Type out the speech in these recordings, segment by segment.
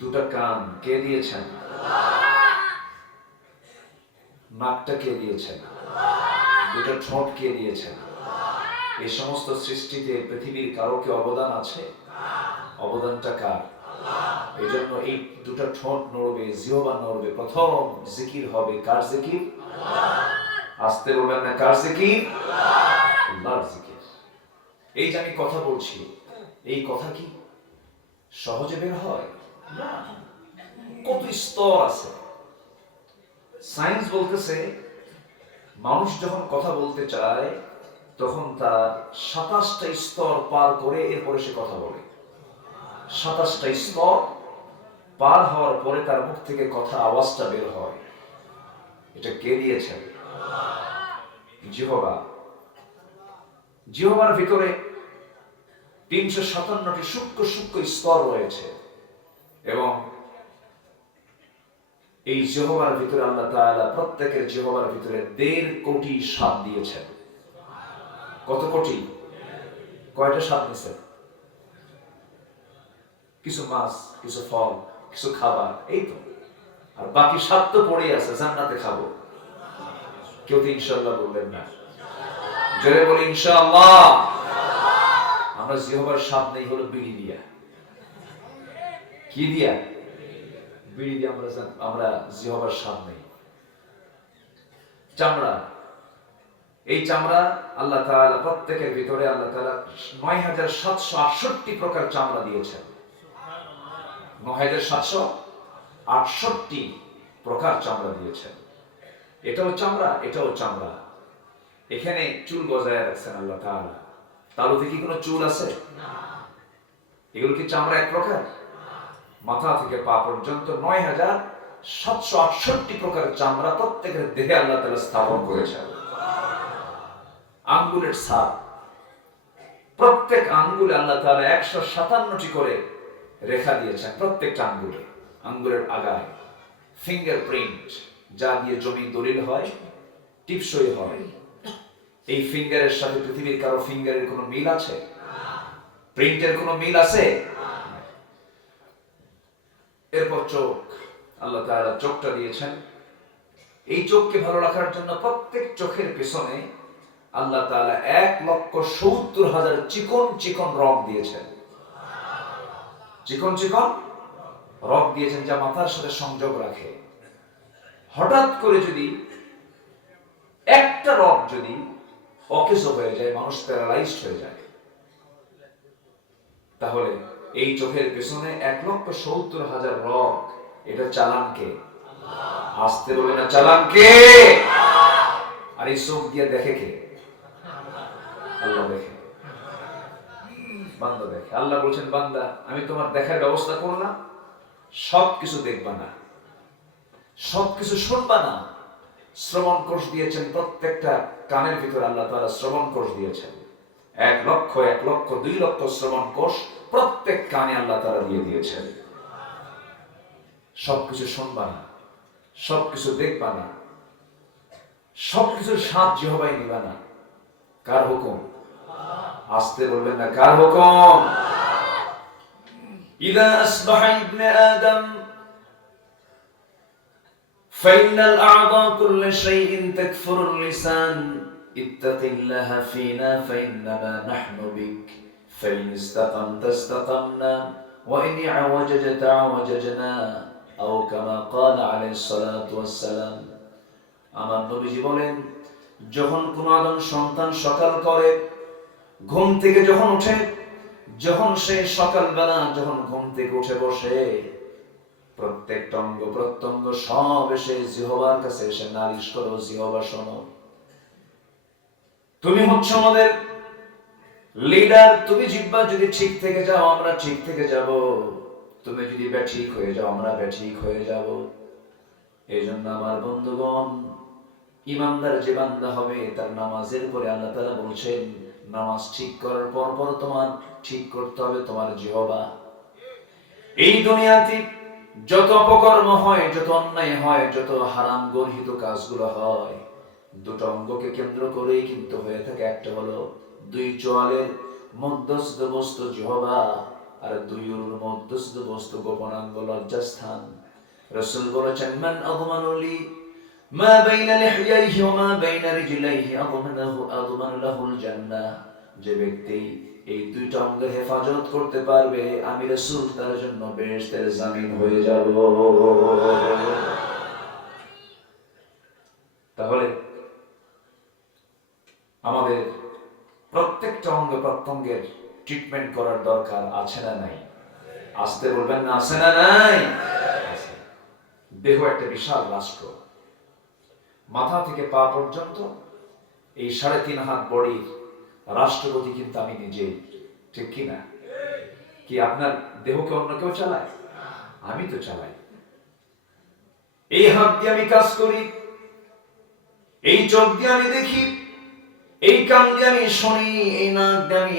দুটা কান কে দিয়েছেন? নাকটা কে দিয়েছেন? দুটা ঠোঁট কে দিয়েছেন? এই সমস্ত সৃষ্টিতে পৃথিবীর কারো কি অবদান আছে? অবদানটা কার? এই জন্য এই দুটা ঠোঁট নড়বে, জিহ্বা নড়বে, প্রথম জিকির হবে কার জিকির? আস্তে বলবেন না, কার জিকির? আল্লাহর জিকির। এই যে আমি কথা বলছি, এই কথা কি সহজে বের হয়? কত স্তর আছে। সায়েন্স বলতেছে মানুষ যখন কথা বলতে চায় তখন তার 27টা স্তর পার করে এরপরে সে কথা বলে। 27টা স্তর পার হওয়ার পরে তার মুখ থেকে কথা আওয়াজটা বের হয়। এটা কে দিয়েছেন? জিহ্বা। জিহ্বার ভিতরে 357টি সূক্ষ্ম সূক্ষ্ম স্তর রয়েছে এবং এই জিহ্বার ভিতরে আল্লাহ তাআলা প্রত্যেকের জিহ্বার ভিতরে 1.5 কোটি স্বাদ দিয়েছেন। কত কোটি? কয়টা স্বাদ দিয়েছেন? কিছু মাছ, কিছু ফল, কিছু খাবার, এই তো। আর বাকি স্বাদ তো পড়েই আছে, জান্নাতে খাবো। কেউ তো ইনশাআল্লাহ বললেন না। জোরে বলি ইনশাআল্লাহ। আমরা জিহ্বার স্বাদ নেই হলো বিড়ি দিয়া। কি দিয়া? বিড়ি দিয়ে আমরা জিহ্বার স্বাদ নেই। চামড়া, এই চামড়া আল্লাহ তাআলা প্রত্যেকের ভিতরে আল্লাহ তাআলা ৯৭৬৮ প্রকার চামড়া দিয়েছেন। ৯৭৬৮ প্রকার চামড়া দিয়েছেন। এটাও চামড়া, এটাও চামড়া। এখানে চুল গজায় রাখছেন আল্লাহ তাআলা। তালুতে কি কোনো চুল আছে? এগুলো কি চামড়া এক প্রকার? মাথা থেকে পা পর্যন্ত ৯৭৬৮ প্রকার চামড়া প্রত্যেকের দেহে আল্লাহ তাআলা স্থাপন করেছেন। আঙ্গুলের ছাপ, প্রত্যেক আঙ্গুলে আল্লাহ তাআলা ১৫৭টি করে রেখা দিয়েছেন। প্রত্যেকটা আঙ্গুলে, আঙ্গুলের আগায় ফিঙ্গারপ্রিন্ট, যা দিয়ে জমি দলিল হয়, টিপসই হয়। এই ফিঙ্গারের সাথে পৃথিবীর কারো ফিঙ্গারের কোনো মিল আছে? প্রিন্টের কোনো মিল আছে? এরপর চোখ, আল্লাহ তাআলা চোখটা দিয়েছেন। এই চোখকে ভালো রাখার জন্য প্রত্যেক চোখের পেছনে আল্লাহ তাআলা ১,৭০,০০০ চিকন চিকন রগ দিয়েছেন। চিকন চিকন রগ দিয়েছেন যা মাথার সাথে সংযোগ রাখে। হঠাৎ করে যদি একটা রগ যদি অকেজ হয়ে যায়, মানুষ প্যারালাইজড হয়ে যায়, তাহলে এই চোখের পেছনে ১,৭০,০০০ রগ, এটা চালান কে? আসতে বলে না, চালান কে? আর এই চোখ দিয়ে দেখে কে? আল্লাহ দেখে, বান্দা দেখে। আল্লাহ বলছেন, বান্দা আমি তোমার দেখার ব্যবস্থা করো না, সবকিছু দেখবা না, সবকিছু শুনবা না। শ্রবণ কোষ দিয়েছেন প্রত্যেকটা কানের ভিতরে আল্লাহ তাআলা শ্রবণ কোষ দিয়েছেন। ১,০০,০০০, ১,০০,০০০, ২,০০,০০০ শ্রবণ কোষ প্রত্যেক কানে আল্লাহ তাআলা দিয়ে দিয়েছেন। সবকিছু শুনবা না, সবকিছু দেখবা না, সবকিছুর স্বাদ জিহ্বায় নিবা না। কার হুকুম? আসতে বলবেন না, কার হুকুম? ইযা আসবাহা ইবনে আদম فإن الأعضاء كل شيء تكفر اللسان اتق الله فينا فإنما نحن بك فإن استقمت استقمنا وإن اعوججت اعوججنا أو كما قال عليه الصلاة والسلام। আমার নবীজি বলেন, যখন কোন আদম সন্তান সকাল করে, ঘুম থেকে যখন উঠে, যখন সে সকালবেলা যখন ঘুম থেকে উঠে বসে, প্রত্যেকটা অঙ্গ প্রত্যঙ্গ সব এসে জিহ্বার কাছে এসে নালিশ করো, জিহ্বা শোনো, তুমি হচ্ছে আমাদের লিডার। তুমি জিহ্বা যদি ঠিক থেকে যাও আমরা ঠিক থেকে যাব, তুমি যদি ব্যাঠিক হয়ে যাও আমরা ব্যাঠিক হয়ে যাব। এই জন্য আমার বন্ধুগণ, ইমানদার যে বান্দা হবে তার নামাজের পরে আল্লাহ তাআলা বলছেন, নামাজ ঠিক করার পর পর তোমার ঠিক করতে হবে তোমার জিহ্বা। এই দুনিয়াতে যত অপকর্ম হয়, যত অন্যায় হয়, যত হারাম গর্হিত কাজগুলো হয়, দুটো অঙ্গকে কেন্দ্র করেই কিন্তু হয়ে থাকে। একটা হলো দুই চোয়ালের মধ্যস্থ বস্তু জিহ্বা, আর দুই উরুর মধ্যস্থ বস্তু গোপনাঙ্গ লজ্জাস্থান। রাসূল বলেছেন, মান আযমানু লি মা বাইনা লিহইয়াইহি ওয়া মা বাইনা রিজলাইহি আযমানু লাহুল জান্নাহ। যে ব্যক্তি এই দুইটা অঙ্গের হেফাজত করতে পারবে, আমি রাসূল তার জন্য বেহেশতের জামিন হয়ে যাব। তাহলে আমাদের প্রত্যেকটা অঙ্গ প্রত্যঙ্গের ট্রিটমেন্ট করার দরকার আছে না নাই? আসতে বলবেন না, আছে না নাই? দেহ একটা বিশাল রাষ্ট্র, মাথা থেকে পা পর্যন্ত এই 3.5 হাত বডির রাষ্ট্রপতি কিন্তু আমি নিজেই, ঠিক কি না? কি আপনার দেহকে অন্য কেউ চালায়? আমি তো চালাই। এই হাত দিয়ে আমি কাজ করি, এই চোখ দিয়ে আমি দেখি, এই কান দিয়ে আমি শুনি, এই নাক দিয়ে আমি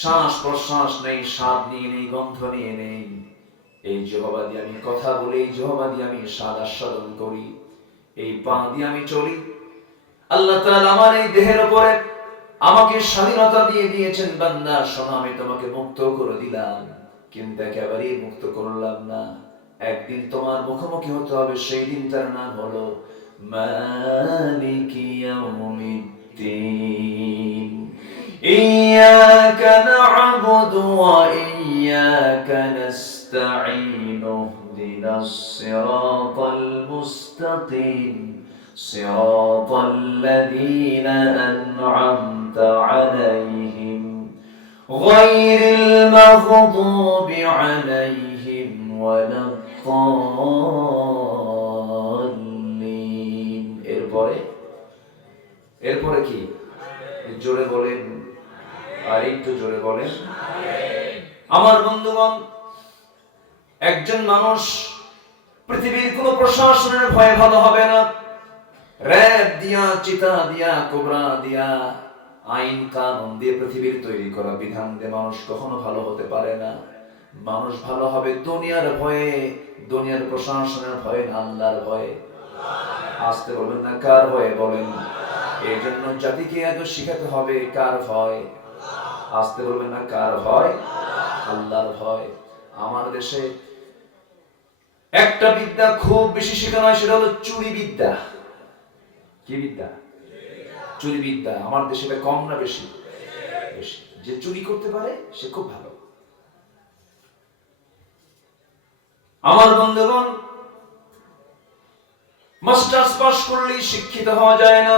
শ্বাস প্রশ্বাস নেই, স্বাদ নিয়ে নেই, গন্ধ নিয়ে নেই। এই জিহ্বা দিয়ে আমি কথা বলি, এই জিহ্বা দিয়ে আমি স্বাদ আস্বাদন করি, এই পা দিয়ে আমি চলি। আল্লাহ তাআলা আমার এই দেহের উপরে আমাকে স্বাধীনতা দিয়ে দিয়েছেন, বান্দা শোনো আমি তোমাকে মুক্ত করে দিলাম, কিন্তু একেবারেই মুক্ত করলাম না। একদিন তোমার মুখোমুখি হতে হবে, সেই দিনটার নাম হলো মালিকি ইয়াউমিদ্দিন। ইয়্যাকা না'বুদু ওয়া ইয়্যাকা নাস্তাঈন, ইহদিনাস সিরাতাল মুস্তাকিম, সিরাতাল লাযীনা আন'আমতা আলাইহিম গায়রিল মাগদুবি আলাইহিম ওয়ালাদ-দাল্লিন। এরপরে কি? জোরে বলেন, আর একটু জোরে বলেন। আমার বন্ধুগণ, একজন মানুষ পৃথিবীর কোন প্রশাসনের ভয়ে ভালো হবে না। র‍্যাব দিয়া, চিতা দিয়া, কোবরা দিয়া, আইন কানুন দিয়ে পৃথিবীর তৈরি করা বিধান দিয়ে মানুষ কখনো ভালো হতে পারে না। মানুষ ভালো হবে দুনিয়ার ভয়ে, দুনিয়ার প্রশাসনের ভয়ে না, আল্লাহর ভয়ে। আসতে বলবেন না, কার ভয়ে? বলেন। এই জন্য জাতিকে আগে শিখাতে হবে কার ভয়। আসতে বলবেন না, কার ভয়? আল্লাহর ভয়। আমার দেশে একটা বিদ্যা খুব বেশি শেখানো হয়, সেটা হলো চুরি বিদ্যা। কি বিদ্যা? চুরি বিদ্যা। আমার দেশে এটা কম না বেশি? বেশি। যে চুরি করতে পারে সে খুব ভালো। আমার বন্ধুগণ, মাস্টার্স পাস করলেই শিক্ষিত হওয়া যায় না।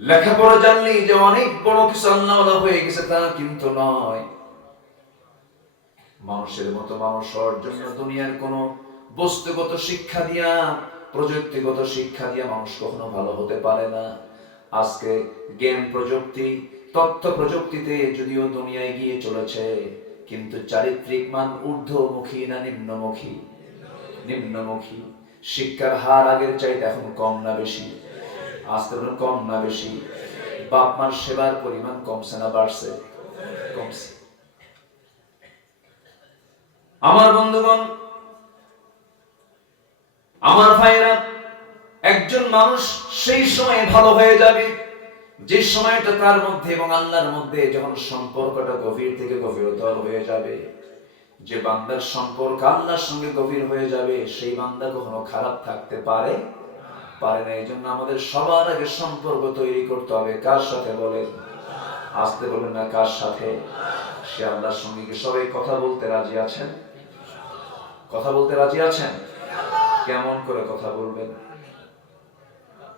লেখাপড়া জানলেই যে অনেক বড় কিছু আল্লাহওয়ালা হয়ে গেছে তা কিন্তু নয়। মানুষের মতো মানুষ হওয়ার জন্য দুনিয়ার কোন বস্তুগত শিক্ষা দিয়া, প্রযুক্তিগত শিক্ষা দিয়া মানুষ কখনো ভালো হতে পারে না। আজকে জ্ঞান প্রযুক্তি, তথ্য প্রযুক্তিতে যদিও দুনিয়া এগিয়ে চলেছে, কিন্তু চারিত্রিক মান ঊর্ধ্বমুখী না নিম্নমুখী? নিম্নমুখী। শিক্ষার হার আগের চাইতে এখন কম না বেশি? আজকে কম না বেশি? বাপ মার সেবার পরিমাণ কমছে না বাড়ছে? কমছে। আমার বন্ধুগণ, আমার ভাইরা, একজন মানুষ সেই সময় ভালো হয়ে যাবে যে সময়টা তার মধ্যে এবং আল্লাহর মধ্যে যখন সম্পর্কটা গভীর থেকে গভীরতর হয়ে যাবে। যে বান্দার সম্পর্ক আল্লাহর সঙ্গে গভীর হয়ে যাবে, সেই বান্দা কখনো খারাপ থাকতে পারে না। এই জন্য আমাদের সবার আগে সম্পর্ক তৈরি করতে হবে কার সাথে? বলেন। আসতে বলেন না, কার সাথে? সে আল্লাহর সঙ্গে। কি সবাই কথা বলতে রাজি আছেন? কথা বলতে রাজি আছেন? কেমন করে কথা বলবেন?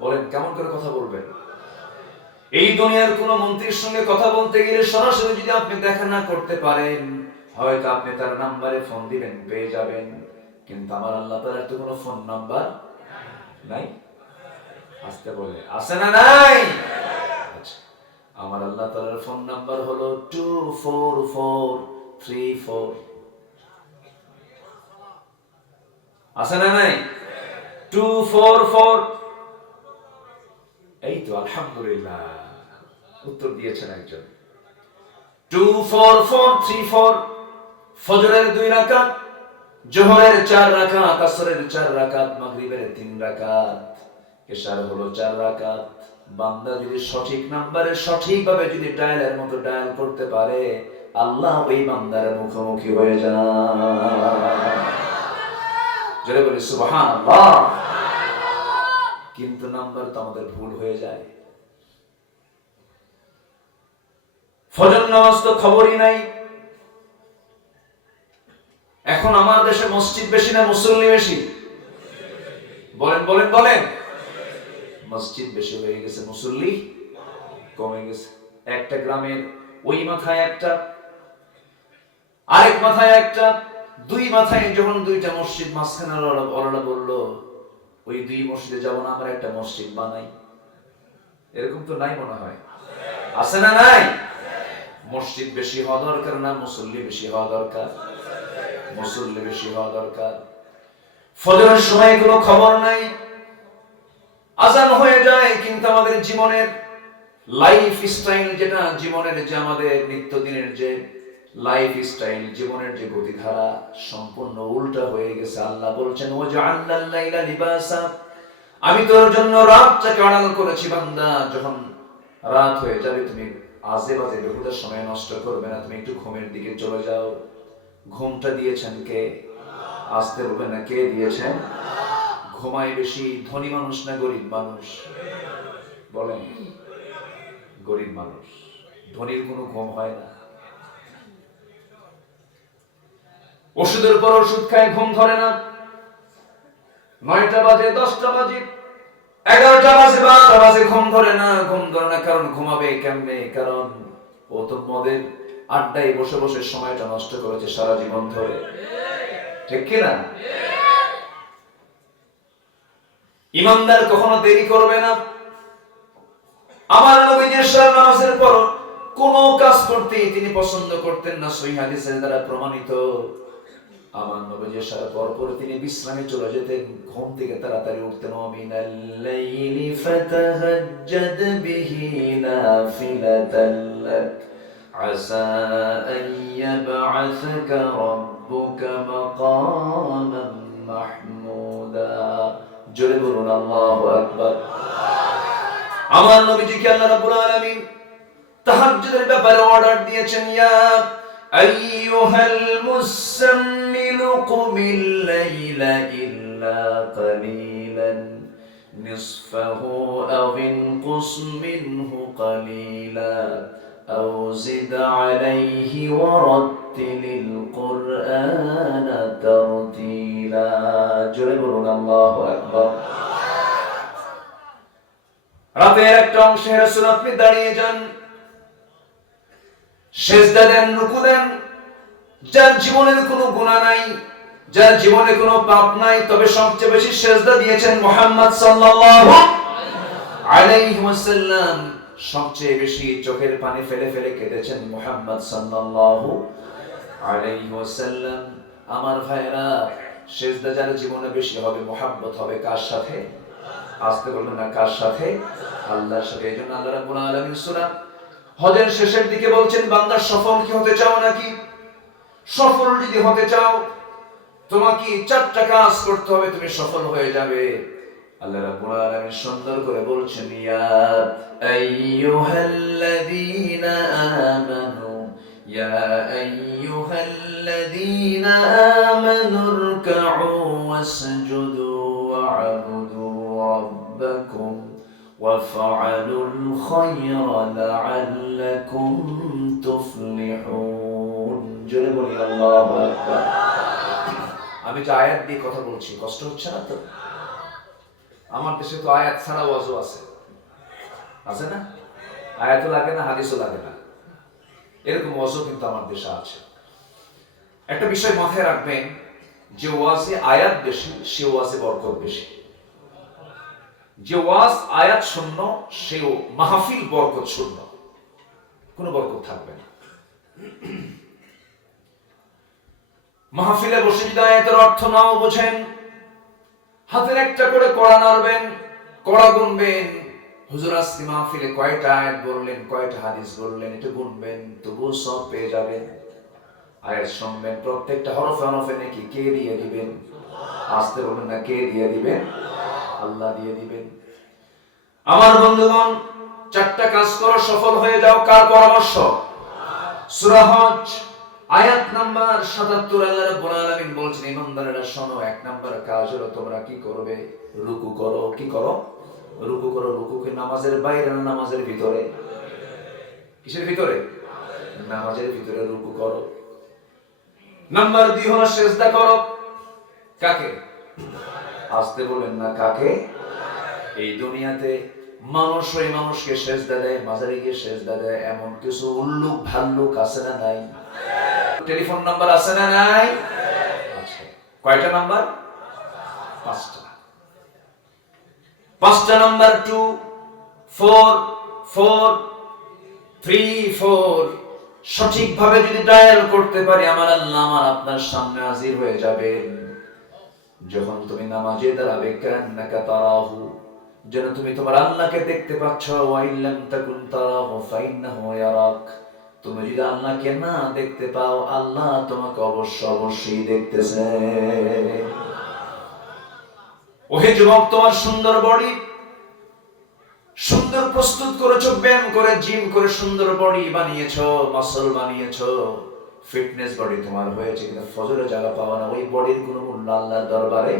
বলেন, কেমন করে কথা বলবেন? এই দুনিয়ার কোন মন্ত্রীর সঙ্গে কথা বলতে গেলে সরাসরি যদি আপনি দেখা না করতে পারেন, হয়তো আপনি তার নাম্বারে ফোন দিবেন, পেয়ে যাবেন। কিন্তু আমার আল্লাহ তাআলার তো কোনো ফোন নাম্বার নাই। আসতে বলে, আছে না নাই? আচ্ছা, আমার আল্লাহ তাআলার ফোন নাম্বার হলো 24434। আছে না নাই? 244। এই তো আলহামদুলিল্লাহ, উত্তর দিয়েছেন একজন। 24434। ফজরের 2 রাকাত, জোহরের 4 রাকাত, আসরের 4 রাকাত, মাগরিবের 3 রাকাত, এশার হলো 4 রাকাত। বান্দা যদি সঠিক নাম্বারে সঠিকভাবে যদি ডায়ালের মতো ডায়াল করতে পারে, আল্লাহ ওই বান্দার মুখোমুখি হয়ে যান। জোরে বলি সুবহানাল্লাহ। কিন্তু নাম্বার তো আমাদের ভুল হয়ে যায়। ফজর নামাজ তো খবরই নাই। এখন আমার দেশে মসজিদ বেশি না মুসল্লি বেশি? বলেন বলেন বলেন। মসজিদ বেশি হয়ে গেছে, মুসল্লি কমে গেছে। একটা গ্রামের ওই মাথায় একটা, আরেক মাথায় একটা, দুই মাথায় যখন দুইটা মসজিদ, মাঝখানে ওরা বললো ওই দুই মসজিদে যাব না, আমরা একটা মসজিদ বানাই। এরকম তো নাই মনে হয়, আছে না নাই? মসজিদ বেশি হওয়া দরকার না মুসল্লি বেশি হওয়া দরকার? মুসল্লি বেশি হওয়া দরকার। ফজরের সময় কোনো খবর নাই, আজান হয়ে যায়, কিন্তু আমাদের জীবনের লাইফ স্টাইল, যেটা জীবনের যে আমাদের নিত্যদিনের যে লাইফ স্টাইল, জীবনের যে গতিধারা সম্পূর্ণ উল্টা হয়ে গেছে। আল্লাহ বলছেন ওয়াজআলনাল লাইলা লিবাসা, আমি তোর জন্য রাতটাকে আড়াল করেছি বান্দা। যখন রাত হয়ে যাবে তুমি আজে বাজে বেহুদার সময় নষ্ট করবে না, তুমি একটু ঘুমের দিকে চলে যাও। ঘুমটা দিয়েছেন কে? আসতে বলবে না, কে দিয়েছেন? ঘুমায় বেশি ধনী মানুষ না গরিব মানুষ? বলেন। গরিব মানুষ। ধনীর কোনো ঘুম হয় না। ওষুধের পর ওষুধ খায়, ঘুম ধরে না। 9টা বাজে, 10টা বাজে, 11টা বাজে, 12টা বাজে, ঘুম ধরে না। ঘুম ধরে না কারণ ঘুমাবে কেমনে? কারণ ও তো মদের আড্ডায় বসে বসে সময়টা নষ্ট করেছে সারা জীবন ধরে, ঠিক কিনা? ইমানদার কখনো দেরি করবে না। আমার নবীজি সারা নামাজের পর কোন কাজ করতে তিনি পছন্দ করতেন না, সহিহ হাদিসের দ্বারা প্রমাণিত। আমার নবীজি সারা পর তিনি বিশ্রামে চলে যেতেন, ঘুম থেকে তাড়াতাড়ি উঠতেন। মিনাল লাইলি ফাতাহাজ্জাদ বিহি নাফিলাতান লাক আসা আন ইয়াবআসাকা রাব্বুকা মাকামান মাহমুদা। জোরে বলুন আল্লাহু আকবার। আমার নবীজিকে আল্লাহ রাব্বুল আলামিন তাহাজ্জুদের ব্যাপারে অর্ডার দিয়েছেন, ইয়া আইয়ুহাল মুসাম্মিলু কুমিল লাইলা ইল্লা কালিলান নিসফাহু আও ইনকুস মিনহু কালিলা আও জিদ আলাইহি ওয়া রাত্তিলিল কুরআনা তারতিলা। জোরে বলুন আল্লাহু আকবার। রাতের একটা অংশে রাসূল আপনি দাঁড়িয়ে যান, সিজদা দেন, রুকু দেন। যার জীবনের কোনো গুনাহ নাই, যার জীবনে কোনো পাপ নাই, তবে সবচেয়ে বেশি সিজদা দিয়েছেন মুহাম্মদ সাল্লাল্লাহু আলাইহি ওয়াসাল্লাম। সবচেয়ে বেশি চোখের পানি ফেলে ফেলে কেঁদেছেন মুহাম্মদ সাল্লাল্লাহু আলাইহি ওয়াসাল্লাম। আমার ভাইরা, সিজদা যার জীবনে বেশি হবে, মুহাব্বত হবে কার সাথে? আসতে বলবেন না, কার সাথে? আল্লাহর সাথে। এইজন্য আল্লাহ রাব্বুল আলামিন সূরা হজের শেষের দিকে বলছেন, বান্দা সফল কি হতে চাও নাকি? সফল যদি হতে চাও তোমাকে 4টা কাজ করতে হবে, তুমি সফল হয়ে যাবে। আল্লাহ রাব্বুল আলামিন সুন্দর করে বলছেন, ইয়া আইয়ুহাল্লাযীনা আমানু, ইয়া আইয়ুহাল্লাযীনা আমানু রুকউ ওয়াসজুদু ওয়া'বুদু রাব্বাকুম وَافْعَلُوا الْخَيْرَ لَعَلَّكُمْ تُفْلِحُونَ। জোরে বলি আল্লাহু আকবার। আমি যে আয়াত দিয়ে কথা বলছি, কষ্ট হচ্ছে না তো? আমার দেশে তো আয়াত ছাড়া ওয়াজও আছে, আছে না? আয়াতও লাগে না, হাদিসও লাগে না, এরকম ওয়াজও কিন্তু আমার দেশে আছে। একটা বিষয় মাথায় রাখবেন, যে ওয়াজে আয়াত বেশি সে ওয়াজে বরকত বেশি। যে ওয়াজ আয়াত শূন্য সেও মাহফিল বরকত শূন্য, কোনো বরকত থাকবে না। মাহফিলে বসে যদি আয়াতের অর্থ নাও বোঝেন, হাতের একটা করে কড়া নাড়বেন, কড়া গুনবেন, হুজুর আজকে মাহফিলে কয়টা আয়াত বললেন, কয়টা হাদিস বললেন, এটা গুনবেন, তবুও সব পেয়ে যাবেন। আয়াত শুনবেন, প্রত্যেকটা হরফে হরফে নাকি কে দিয়ে দিবেন? আসতে বলবেন না, কে দিয়ে দিবেন? আল্লাহ দিয়ে দিবেন। আমার বন্ধুগণ, 4টা কাজ করো, সফল হয়ে যাও। কার পরামর্শ? সূরা হজ আয়াত নাম্বার 77 আল্লাহ রাব্বুল আলামিন বলছেন, ইমানদারেরা শোনো, এক নাম্বার কাজ হলো তোমরা কি করবে? রুকু করো। কি করো? রুকু করো। রুকু কি নামাজের বাইরে না নামাজের ভিতরে? কিসের ভিতরে? নামাজের ভিতরে রুকু করো। নাম্বার 2 হলো সিজদা করো। কাকে? আসতে বলেন না, কাকে? এই দুনিয়াতে মানুষ ওই মানুষকে সিজদা দেয়, মাজারে গিয়ে সিজদা দেয়, এমন কিছু উল্লুক ভাল্লুক আছে না নাই? টেলিফোন নাম্বার আছে না নাই? আছে। কয়টা নাম্বার? 5টা। 5টা নাম্বার 2 4 4 3 4 সঠিকভাবে যদি ডায়াল করতে পারি, আমার আল্লাহ আমার আপনার সামনে হাজির হয়ে যাবেন। যখন তুমি নামাজে দাঁড়াবে, কান্নাকা তারাহু, যেন তুমি তোমার আল্লাহকে দেখতে পাচ্ছ। ওয়া ইল্লাম তাকুন তারাহু ফাইন্নাহু ইয়ারাক, তুমি যদি আল্লাহকে না দেখতে পাও, আল্লাহ তোমাকে অবশ্যই দেখতেছে। ওহে যুবক, তোমার সুন্দর বডি, সুন্দর প্রস্তুত করেছো, ব্যায়াম করে জিম করে সুন্দর বডি বানিয়েছো, মাসল বানিয়েছো, ফিটনেস বডি তোমার হয়েছে, কিন্তু ফজরে জায়গা পাওয়া না, ওই বডির কোনো মূল্য আল্লাহর দরবারে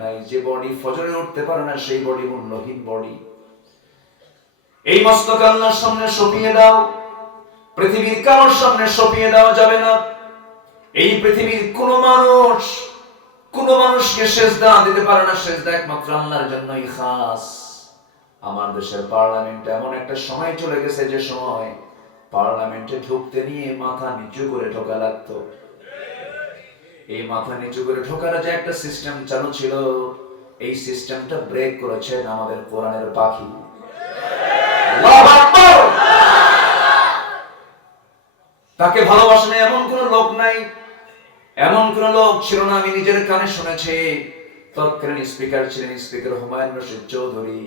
নাই। যে বডি ফজরে উঠতে পারে না, সেই বডি মূল্যহীন বডি। এই মস্তক আল্লাহর সামনে সঁপিয়ে দাও। পৃথিবীর কারোর সামনে সঁপিয়ে দেওয়া যাবে না। এই পৃথিবীর কোন মানুষকে সেজদা দিতে পারে না। সেজদা একমাত্র আল্লাহর জন্যই খাস। আমার দেশের পার্লামেন্টে এমন একটা সময় চলে গেছে, যে সময় পার্লামেন্টে ঢুকতে নিয়ে মাথা নিচু করে ঢোকা লাগতো। এই মাথা নিচু করে ঢোকার যে একটা সিস্টেম চালু ছিল, এই সিস্টেমটা ব্রেক করেছেন আমাদের কোরআনের পাখি। আল্লাহু আকবার। তাকে ভালোবাসেন এমন কোন লোক নাই, এমন কোন লোক ছিল না। আমি নিজের কানে শুনেছি, তৎকালীন স্পিকার ছিলেন স্পিকার হুমায়ুন রশিদ চৌধুরী।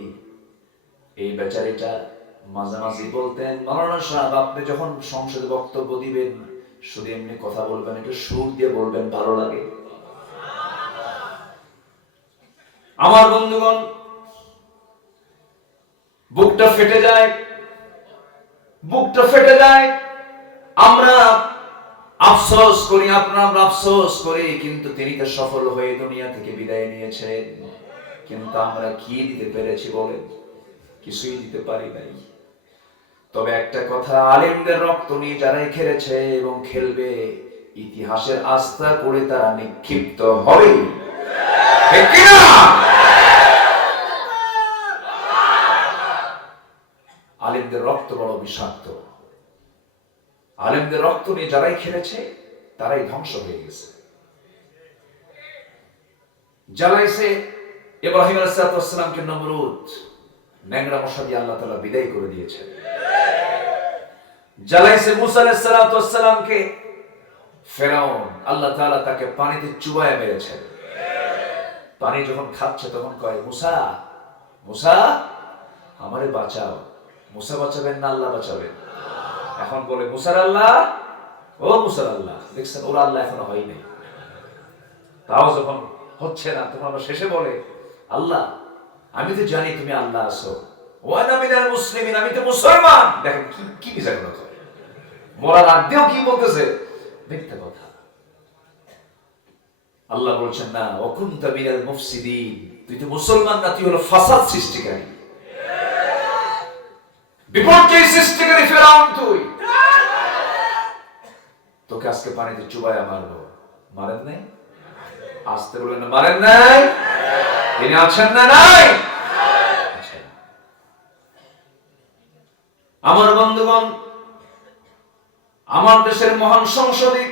এই বেচারিটা মাঝামাঝি বলতেন, মাওলানা সাহেব আপনি যখন সংসদে বক্তব্য দিবেন, শুধু এমনি কথা বলবেন, একটু সুর দিয়ে বলবেন, ভালো লাগে। আমার বন্ধুগণ, বুকটা ফেটে যায়, বুকটা ফেটে যায়। আমরা আফসোস করি, আমরা আফসোস করি, কিন্তু তিনি তো সফল হয়ে দুনিয়া থেকে বিদায় নিয়েছেন। কিন্তু আমরা কি দিতে পেরেছি বলেন? কিছুই দিতে পারি নাই। তবে একটা কথা, আলেমদের রক্ত নিয়ে যারাই খেলেছে এবং খেলবে, ইতিহাসের আস্থা করে তারা নিক্ষিপ্ত হবে। ঠিক কি না? আলেমদের রক্ত বড় বিষাক্ত। আলেমদের রক্ত নিয়ে যারাই খেলেছে, তারাই ধ্বংস হয়ে গেছে। জ্বালাইছে ইব্রাহিম আলাইহিস সালামকে নমরুদ, ন্যাংরা মশা দিয়ে আল্লাহ তাআলা বিদায় করে দিয়েছেন। জ্বালাইছে মুসা আলাইহিস সালামকে ফেরাউন, আল্লাহ তাআলা তাকে পানিতে চুবায় মেরেছেন। পানি যখন খাচ্ছে তখন কয়, মুসা মুসা আমারে বাঁচাও। মুসা বাঁচাবেন না আল্লাহ বাঁচাবেন? এখন বলে মুসার আল্লাহ, ও মুসার আল্লাহ। দেখছেন, ওর আল্লাহ এখনো হয়নি। তাও যখন হচ্ছে না, তখন আমরা শেষে বলে, আল্লাহ আমি তো জানি তুমি আল্লাহ আছো, ওয়ানা মিনাল মুসলিমিন, আমি তো মুসলমান। দেখেন কি বিচার কথা, মরার আগেও কি বলতেছে, মিথ্যা কথা। আল্লাহ বলছেন না, ওয়াকুনতা মিনাল মুফসিদিন, তুই তো মুসলমান না, তুই হলো ফাসাদ সৃষ্টিকারী, বিপর্যয় সৃষ্টিকারী ফেরাউন তুই। তোকে আজকে পানিতে চুবায়া মারবো। মারেন নাই? আসতে বলেন না, মারেন নাই? তিনি আছেন না নাই? আমার বন্ধুগণ, আমার দেশের মহান সংসদে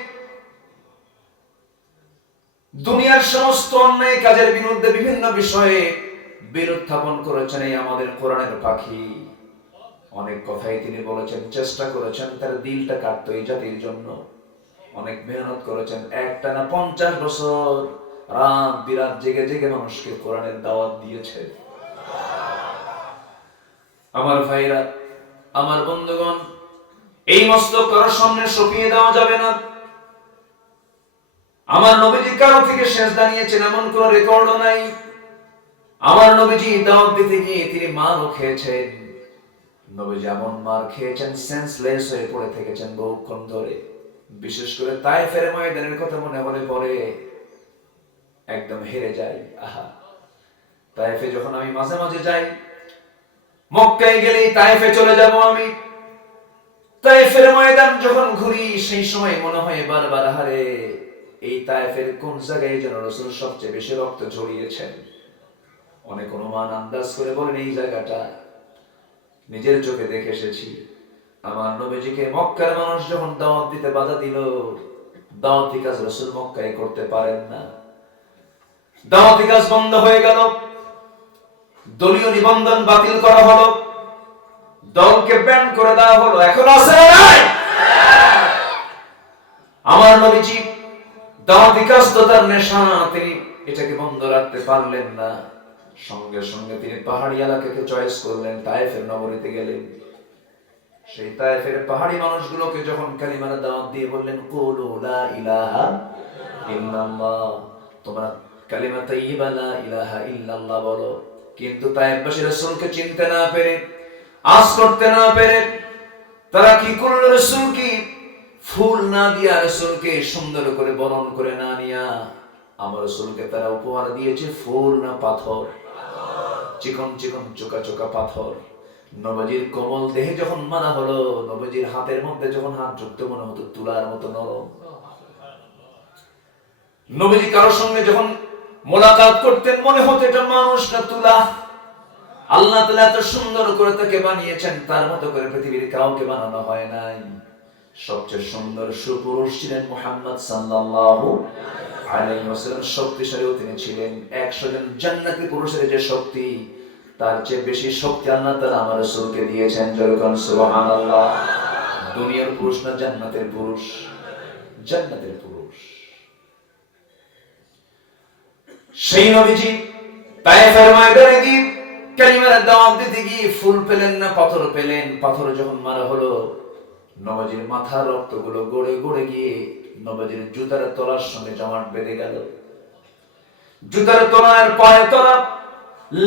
দুনিয়ার সমস্ত অন্যায় কাজের বিরুদ্ধে বিভিন্ন বিষয়ে বিরুত্থাপন করেছেন এই আমাদের কোরআনের পাখি। অনেক কথাই তিনি বলেছেন, চেষ্টা করেছেন তার দিলটা কাটতো এই জাতির জন্য। অনেক মেহনত করেছেন, একটানা 50 বছর রাত বিরাত জেগে জেগে মানুষকে কোরআনের দাওয়াত দিয়েছে। আমার ভাইরা, আমার বন্ধুগণ, এই মস্তক কারোর সামনে সঁপিয়ে দেওয়া যাবে না। আমার নবীজি কারো থেকে সেজদা নিয়েছেন এমন কোন রেকর্ডও নাই। আমার নবীজি দাওয়াত দিতে গিয়ে তিনি মারও খেয়েছেন। নবীজি এমন মার খেয়েছেন, সেন্সলেস হয়ে পড়ে থেকেছেন বহুক্ষণ ধরে। বিশেষ করে তায়েফের ময়দানের কথা মনে হলে পরে একদম হেরে যাই। আহা, তায়েফে যখন আমি মাঝে মাঝে যাই, মক্কায় গেলেই তায়েফে চলে যাব আমি। তায়েফের ময়দান যখন ঘুরি সেই সময় মনে হয় বারবার, হারে এই তায়েফের কোন জায়গায় যেন রাসূল সবচেয়ে বেশি রক্ত ঝরিয়েছেন। অনেক অনুমান আন্দাজ করে বলেন এই জায়গাটা নিজের চোখে দেখে এসেছি। আমার নবীজিকে মক্কার মানুষ যখন দাওয়াত দিতে বাধা দিল, দাওয়াতি কাজ রাসূল মক্কায় করতে পারেন না, দাওয়াতি কাজ বন্ধ হয়ে গেল, দলীয় নিবন্ধন বাতিল করা হলো, দলকে ব্যান করে দেওয়া হলো। এখন আছে নাই? আমার নবীজি দাওয়াতি কাজ তো তার নেশা, তিনি এটাকে বন্ধ রাখতে পারলেন না। সঙ্গে সঙ্গে তিনি পাহাড়ি এলাকাকে চয়েস করলেন, তায়েফের নগরীতে গেলেন। সেই তায়েফের পাহাড়ি মানুষগুলোকে যখন কালিমার দাওয়াত দিয়ে বললেন, কুলু লা ইলাহা ইল্লাল্লাহ, তোমরা কালিমা তাইয়্যিবা লা ইলাহা ইল্লাল্লাহ বলো। কিন্তু তায়েফবাসী রাসূলকে চিনতে না পেরে, আজ করতে না পেরে, তারা কি করল? রাসূল কি ফুল না দিয়া, রাসূলকে সুন্দর করে বরণ করে না নিয়া, আমার রাসূলকে তারা উপহার দিয়েছে ফুল না পাথর, চিকন চিকন চোকা চোকা পাথর। নবীজির কোমল দেহে যখন মারা হলো, নবীজির হাতের মধ্যে যখন হাত যুক্ত মনে হতো তুলার মতো নরম। নবীজি কারোর সঙ্গে যখন মোলাকাত করতেন মনে হতো এটা মানুষ না তুলা। আল্লাহ তাআলা এত সুন্দর করে তাকে বানিয়েছেন, তার মতো করে পৃথিবীর কাউকে বানানো হয় নাই। সবচেয়ে সুন্দর সুপুরুষ ছিলেন মুহাম্মদ সাল্লাল্লাহু আলাইহি ওয়াসাল্লাম। শক্তিশালীও তিনি ছিলেন। 100 জন জান্নাতি পুরুষের যে শক্তি, তার চেয়ে বেশি শক্তি আল্লাহ তাআলা আমার রাসূলকে দিয়েছেন। যেরকম সুবহানাল্লাহ। দুনিয়ার পুরুষ না, জান্নাতের পুরুষ, জান্নাতের পুরুষ। সেই নবীজি তায়েফের ময়দানে গিয়ে কালিমার দাওয়াত দিতে গিয়ে ফুল পেলেন না পাথর পেলেন। পাথর যখন মারা হলো, নবীজির মাথার রক্তগুলো গড়ে গড়ে গিয়ে নবীজির জুতার তলার সঙ্গে জমাট বেঁধে গেল। জুতার তলার পায়ের তলা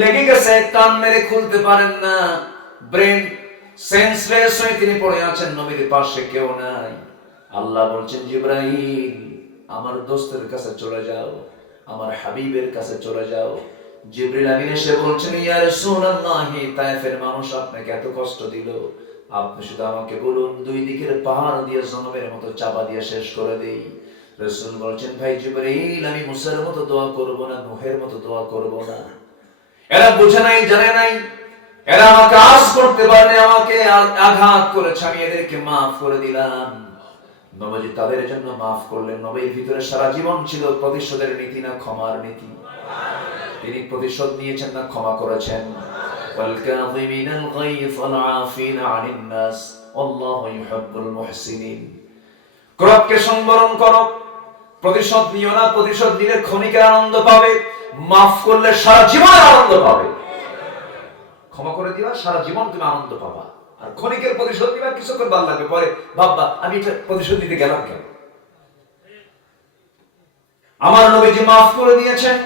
লেগে গেছে, কান মেরে খুলতে পারেন না। ব্রেন সেন্সলেস হয়ে তিনি পড়ে আছেন, নবীর পাশে কেউ নাই। আল্লাহ বলছেন, জিবরাইল আমার দোস্তের কাছে চলে যাও, আমার হাবিবের কাছে চলে যাও। জিবরিল আমিন এসে বলছেন, ইয়া রাসূলুল্লাহ, তায়েফের মানুষ আপনাকে এত কষ্ট দিল, আপনি শুধু আমাকে বলুন, দুই দিকের পাহাড় দিয়ে জনমের মতো চাপা দিয়ে শেষ করে দেই। রাসূল বলছেন, ভাই জিবরাইল, আমি মুসার মতো দোয়া করব না, নূহের মতো দোয়া করব না। এরা বুঝে নাই, জানে নাই, এরা আমাকে আজ করতে পারে, আমাকে আঘাত করেছে, আমি এদেরকে মাফ করে দিলাম। নবীজি তাদের জন্য মাফ করলেন। নবীর ভিতরে সারা জীবন ছিল প্রতিশোধের নীতি না ক্ষমার নীতি? তিনি প্রতিশোধ নিয়েছেন না ক্ষমা করেছেন? ওয়াল-কাযিমিনাল গায়য ওয়াল-আফিনা আনিন নাস আল্লাহু ইউহিব্বুল মুহসিনিন। ক্রোধকে সংবরণ করো, প্রতিশোধ নিও না। প্রতিশোধ নিলে ক্ষণিকের আনন্দ পাবে, মাফ করলে সারা জীবন আনন্দ পাবে। ক্ষমা করে দিবা, সারা জীবন তুমি আনন্দ পাবা। আর ক্ষণিকের প্রতিশোধ নিবা, কিছুক্ষণ ভালো লাগবে, পরে ভাববা আমি এটা প্রতিশোধ নিতে গেলাম কেন। আমার নবীজি মাফ করে দিয়েছেন,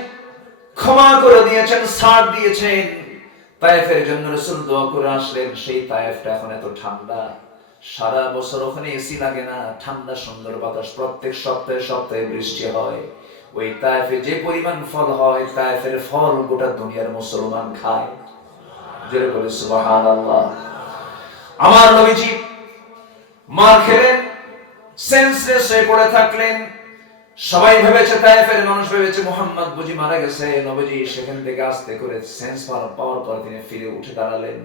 ক্ষমা করে দিয়েছেন, ছাড় দিয়েছেন। তায়েফের জন্য রাসূল দোয়া করে আসলেন। সেই তায়েফটা এখন এত ঠান্ডা, সারা বছর ওখানে এসি লাগে না, ঠান্ডা সুন্দর বাতাস, প্রত্যেক সপ্তাহে সপ্তাহে বৃষ্টি হয়। ওই তায়েফে যে পরিমাণ ফল হয়, তায়েফের ফল গোটা দুনিয়ার মুসলমান খায়। জোরে বলে সুবহানাল্লাহ। আমার নবীজি মার খেলেন, সেন্সলেস হয়ে পড়ে থাকলেন। সবাই ভেবেছে, তায়েফের মানুষ ভেবেছে মুহাম্মদ বুঝি মারা গেছে। নবীজি সেখান থেকে আস্তে করে সেন্স পাওয়ার পর তিনি ফিরে উঠে দাঁড়ালেন।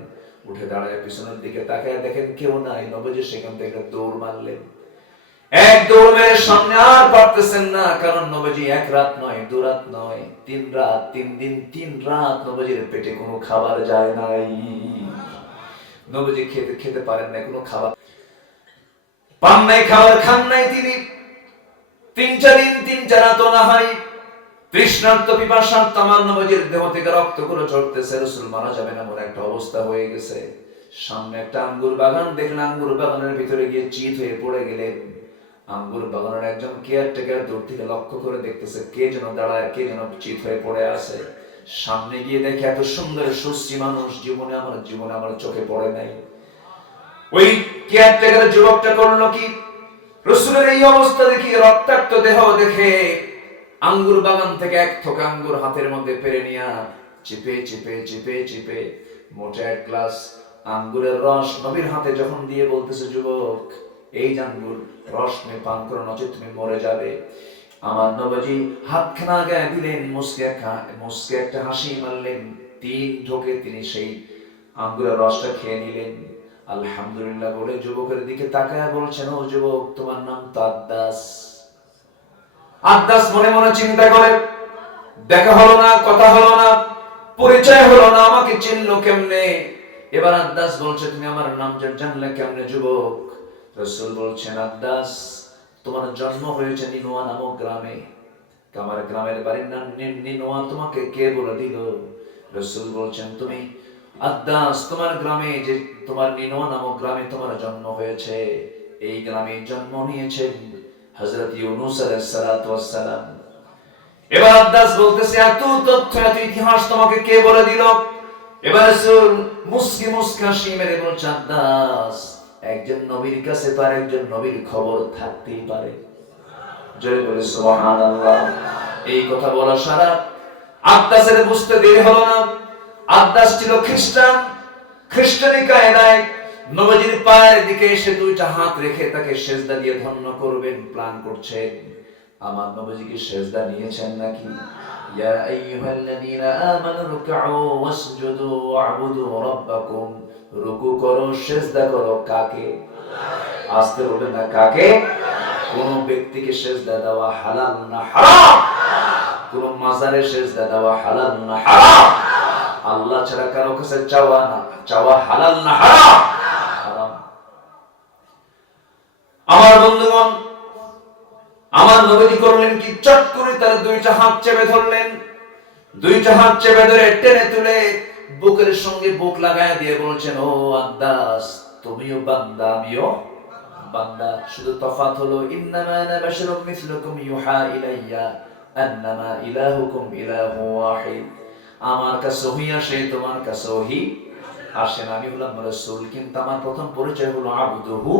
উঠে দাঁড়ায় পিছনের দিকে তাকায় দেখেন কেউ নাই। নবীজি সেখান থেকে দৌড় মারলেন। এক দৌড় মেরে সামনে আর পারতেছেন না, কারণ নবীজি এক রাত নয়, দু রাত নয়, 3 রাত, 3 দিন 3 রাত নবীজির পেটে কোনো খাবার যায় নাই। নবীজি খেতে পারেন না, কোনো খাবার পান নাই, খাবার খান নাই তিনি। 3-4 দিন 3-4 রাত অনাহারী, তৃষ্ণার্ত পিপাসার্ত আমার নবীজির দেহ থেকে রক্তগুলো ঝরতেছে। রাসূল মারা যাবেন এমন একটা অবস্থা হয়ে গেছে। সামনে একটা আঙ্গুর বাগান দেখলেন, আঙ্গুর বাগানের ভিতরে গিয়ে চিত হয়ে পড়ে গেলেন। আঙ্গুর বাগানের একজন কেয়ারটেকার দূর থেকে লক্ষ্য করে দেখতেছে কে যেন দাঁড়ায়, কে যেন চিত হয়ে পড়ে আছে। সামনে গিয়ে দেখে এত সুন্দর সুশ্রী মানুষ জীবনে আমার চোখে পড়ে নাই। ওই কেয়ারটেকারের যুবকটা করলো কি, রাসূলের এই অবস্থা দেখে, রক্তাক্ত দেহ দেখে, আঙ্গুর বাগান থেকে এক থোকা আঙ্গুর হাতের মধ্যে পেরে নিয়া চিপে চিপে চিপে চিপে মোটা এক গ্লাস আঙ্গুরের রস নবীর হাতে যখন দিয়ে বলতেছে, যুবক এই আঙ্গুর রস তুমি পান করো, নচেত তুমি মরে যাবে। আমার নবীজি হাতখানা গায়ে দিলেন, মুসকে একটা হাসি মারলেন, 3 ঢোকে তিনি সেই আঙ্গুরের রসটা খেয়ে নিলেন। আলহামদুলিল্লাহ বলে যুবকের দিকে তাকায় বলছেন, ও যুবক, তোমার নাম তো আদ্দাস। আদ্দাস মনে মনে চিন্তা করে, দেখা হলো না, কথা হলো না, পরিচয় হলো না, আমাকে চিনলো কেমনে? এবার আদ্দাস বলছে, তুমি আমার নাম জানলে কেমনে যুবক? রাসূল বলছেন, আদ্দাস, তোমার জন্ম হয়েছে নিনোয়া নামক গ্রামে। আমার গ্রামের বাড়ির নাম নিনোয়া, তোমাকে কে বলে দিল? রাসূল বলছেন, তুমি আদ্দাস, তোমার গ্রামে, যে তোমার নিনোয়া নামক গ্রামে তোমার জন্ম হয়েছে, এই গ্রামে জন্ম নিয়েছেন হযরত ইউনূস আলাইহিস সালাতু ওয়াস সালাম। এবার আদ্দাস বলতেছে, এত তথ্য, এত ইতিহাস তোমাকে কে বলে দিল? এবার রাসূল মুস্কি হাসি মেরে বলছেন, আদ্দাস, একজন নবীর কাছে তো আরেকজন নবীর খবর থাকতেই পারে। জয় বলে সুবহানাল্লাহ। এই কথা বলা সারা আদ্দাসের বুঝতে দেরি হলো না। আদ্দাস ছিল খ্রিস্টান, খ্রিস্টানি কায়দায় নবীজির পায়ের দিকে এসে 2টা হাত রেখে তাকে সেজদা দিয়ে ধন্য করবেন প্ল্যান করছেন। আমার নবীজিকে সেজদা নিয়েছেন নাকি? ইয়া আইয়ুহাল্লাযীনা আমানু রুকউ ওয়াসজুদু ওয়া'বুদু রাব্বাকুম, রুকু করো, সেজদা করো, কাকে? আস্তে বলবেন না, কাকে? কোন ব্যক্তিকে সেজদা দেওয়া হালাল না হারাম? কোন মাজারে সেজদা দেওয়া হালাল না হারাম? আল্লাহ ছাড়া কারো কাছে চাওয়া হালাল না হারাম? হারাম। আমার বন্ধুগণ, আমার নবীজি করলেন কি, চট করে তার 2টা হাত চেপে ধরলেন, 2টা হাত চেপে ধরে টেনে তুলে বুকের সঙ্গে বুক লাগায় দিয়ে বলছেন, ও আদ্দাস, তুমিও বান্দা, আমিও বান্দা, শুধু তফাৎ হলো, ইন্নামা আনা বাশারুম মিসলুকুম ইউহা ইলাইয়া আন্নামা ইলাহুকুম ইলাহু ওয়াহিদ। আমার কাছে ওহী আসে, তোমার কাছে ওহী আসে না। আমি হলাম রাসূল, কিন্তু আমার প্রথম পরিচয় হলো আবদুহু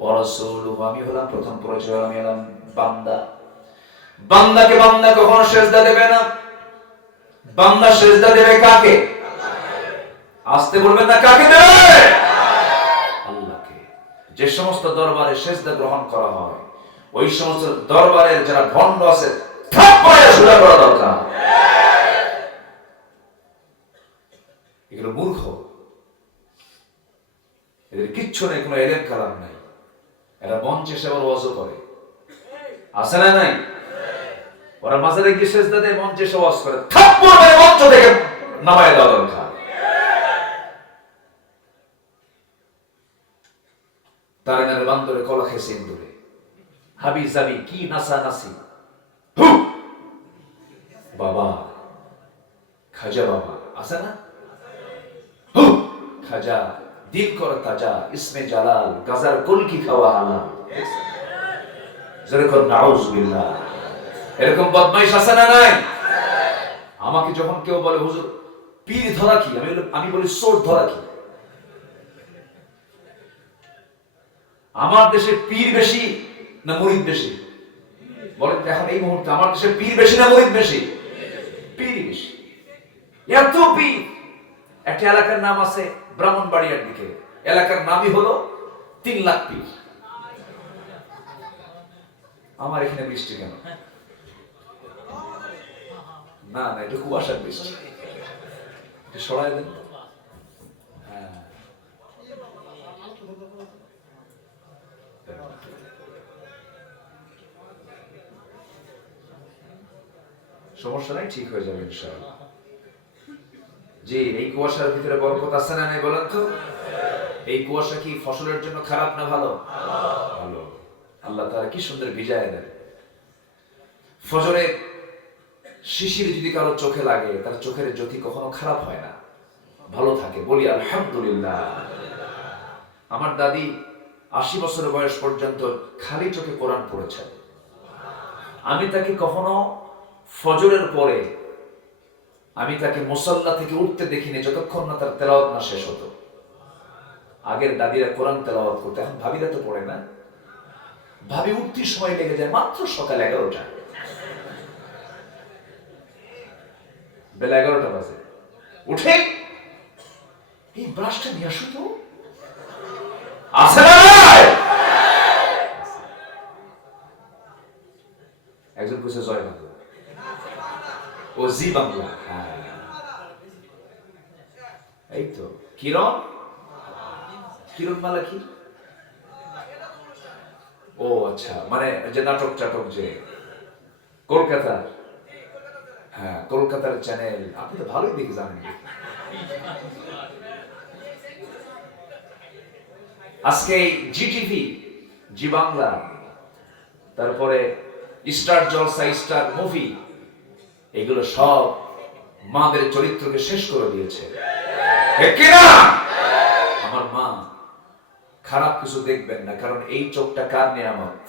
ওয়া রাসূলুহু। আমি হলাম প্রথম পরিচয়, আমি হলাম বান্দা। বান্দাকে বান্দা কখনো সেজদা দেবে না। বান্দা সেজদা দেবে কাকে? আস্তে বলবেন না, কাকে দেবে? আল্লাহকে। যে সমস্ত দরবারে সেজদা গ্রহণ করা হয়, ওই সমস্ত দরবারের যারা ভণ্ড আছে, থাপ্পড়ে সোজা করা দরকার। এগুলো মূর্খ, এদের কিচ্ছু নেই, কোনো এলেম কালাম নাই। এরা মঞ্চে সেবার ওয়াজও করে, আছে না নাই? ওরা মাজারে গিয়ে সেজদা দেয়, মঞ্চে এসে ওয়াজ করে, থাপ্পড় মেরে মঞ্চ থেকে নামায় দেওয়া দরকার। তারেনার বান্দরে কলা খেয়েছে ইন্দুরে, হাবি জাবি কি নাসা নাসি, বাবা খাজা বাবা, আছে না? খাজা দিল কর তাজা, ইসমে জালাল, গাজার কলকি খাওয়া হালাল। যেরকম নাউজুবিল্লাহ, এরকম বদমাইশ আছে না নাই? আমাকে যখন কেউ বলে, হুজুর পীর ধরা কি, আমি বলি চোর ধরা কি। আমার দেশে পীর বেশি না মুরিদ বেশি? বলেন এখন এই মুহূর্তে, আমার দেশে পীর বেশি না মুরিদ বেশি? পীর বেশি। এত পীর। একটা এলাকার নাম আছে ব্রাহ্মণবাড়িয়ার দিকে, এলাকার নামই হলো 3 লাখ পীর। আমার এখানে বৃষ্টি কেন? না না, এটা কুয়াশার বৃষ্টি, সরাই দেন। সমস্যা নাই, ঠিক হয়ে যাবে ইনশাআল্লাহ। জি, এই কুয়াশার ভিতরে বরকত আছে না নাই বলেন তো? এই কুয়াশা কি ফসলের জন্য খারাপ না ভালো? ভালো। আল্লাহ তাআলা কি সুন্দর ভিজায় দেন। ফজরে শিশির যদি কারো চোখে লাগে, তার চোখের জ্যোতি কখনো খারাপ হয় না, ভালো থাকে। বলি আলহামদুলিল্লাহ। আমার দাদি 80 বছর বয়স পর্যন্ত খালি চোখে কোরআন পড়েছেন। আমি তাকে কখনো ফজরের পরে আমি তাকে মুসাল্লা থেকে উঠতে দেখিনি যতক্ষণ না তার তেলাওয়াত না শেষ হতো। আগের দাদিরা কোরআন তেলাওয়াত করতে, এখন ভাবিরা তো পড়ে না। ভাবি উঠতে সময় লেগে যায় মাত্র সকাল 11টা, বেলা 11টা বাজে। উঠে এই ব্রাশটা নিয়ে আসো তো, আসে না? একজন কইছে জয় বাংলা, ও জি বাংলা। এই তো কিরণ, কিরণ মালা কি? ও আচ্ছা, মানে যে নাটক টাটক যে কলকাতা, হ্যাঁ কলকাতার চ্যানেল। আপনি তো ভালোই দেখে জানেন। আজকে জি টিভি, জি বাংলা, তারপরে স্টার জলসা, স্টার মুভি, এগুলো সব মাদের চরিত্রকে শেষ করে দিয়েছে। আমার মা খারাপ কিছু দেখবেন না, কারণ এই চোখটা কার নিয়ামত?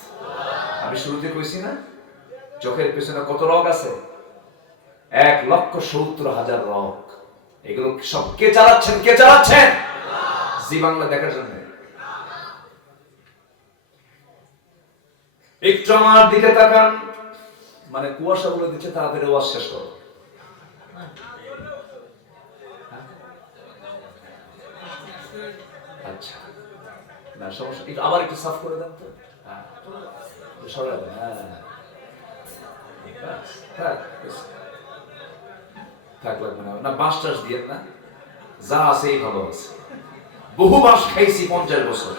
আমি শুরুতে কইছি না, চোখের পেছনে কত রোগ আছে? 1,70,000 রোগ। এগুলো সব কে চালাচ্ছেন? কে চালাচ্ছেন? জি বাংলা দেখার জন্য। একটু আমার দিকে তাকান, মানে কুয়াশা গুলো দিচ্ছে, তাড়াতাড়ি ওয়াজ শেষ করো। আচ্ছা, না সমস্যা, একটু আবার একটু সাফ করে দেন তো। থাক লাগবে না, না বাঁশ টাস দিয়ে না, যা আছে এই ভালো আছে। বহু বাঁশ খাইছি 50 বছর,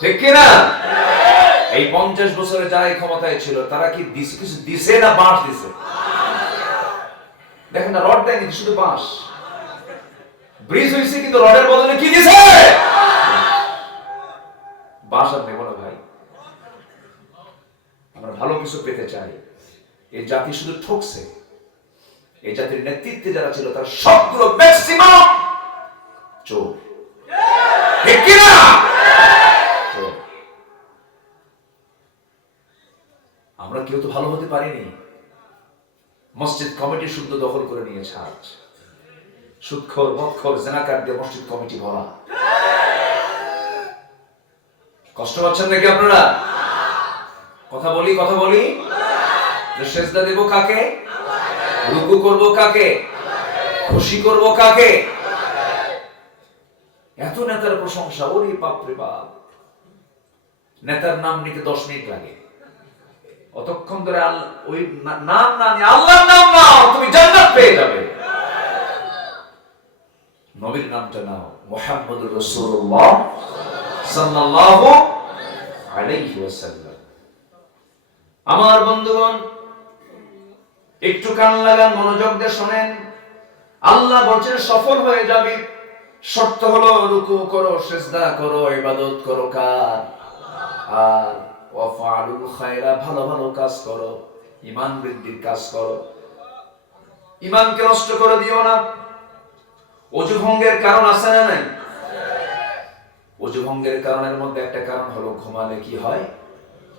ঠিক কিনা? এই 50 বছরে যারা ক্ষমতায় ছিল তারা কি কিছু দিছে না বাঁশ দিছে? দেখেন না, রড দেয়নি, শুধু বাঁশ। ব্রিজ হয়েছে কিন্তু রডের বদলে কি দিছে? বাঁশ আর নেব না ভাই। আমরা ভালো কিছু পেতে চাই। এই জাতি শুধু ঠকছে। এই জাতির নেতৃত্বে যারা ছিল তারা সবগুলো ম্যাক্সিমাম চোর, ঠিক কিনা? আমরা কেউ তো ভালো হতে পারিনি। মসজিদ কমিটি শুদ্ধ দখল করে নিয়েছে আজ। সুদখোর, মদখোর, জেনাকার দিয়ে মসজিদ কমিটি ভরা। কষ্ট পাচ্ছেন নাকি আপনারা? কথা বলি, কথা বলি। সেজদা দেব কাকে? রুকু করব কাকে? খুশি করব কাকে? এত নেতার প্রশংসা, ওরে বাপরে বাপ। নেতার নাম নিতে 10 মিনিট লাগে। অতক্ষণ ধরে ওই নাম না নিয়ে আল্লাহর নাম নাও, তুমি জান্নাত পেয়ে যাবে। নবীর নামটা নাও, মুহাম্মদুর রাসূলুল্লাহ সাল্লাল্লাহু আলাইহি ওয়াসাল্লাম। আমার বন্ধুগণ, একটু কান লাগান, মনোযোগ দিয়ে শুনেন। আল্লাহ বলছেন সফল হয়ে যাবে। শর্ত হলো রুকু করো, সিজদা করো, ইবাদত করো কার? আর ওয়াফআলুল খায়রা, ভালো ভালো কাজ করো, ঈমান বৃদ্ধির কাজ করো। ঈমানকে নষ্ট করে দিও না। ওযু ভঙ্গের কারণ আছে না নাই? ওযু ভঙ্গের কারণের মধ্যে একটা কারণ হলো ঘুমালে কি হয়?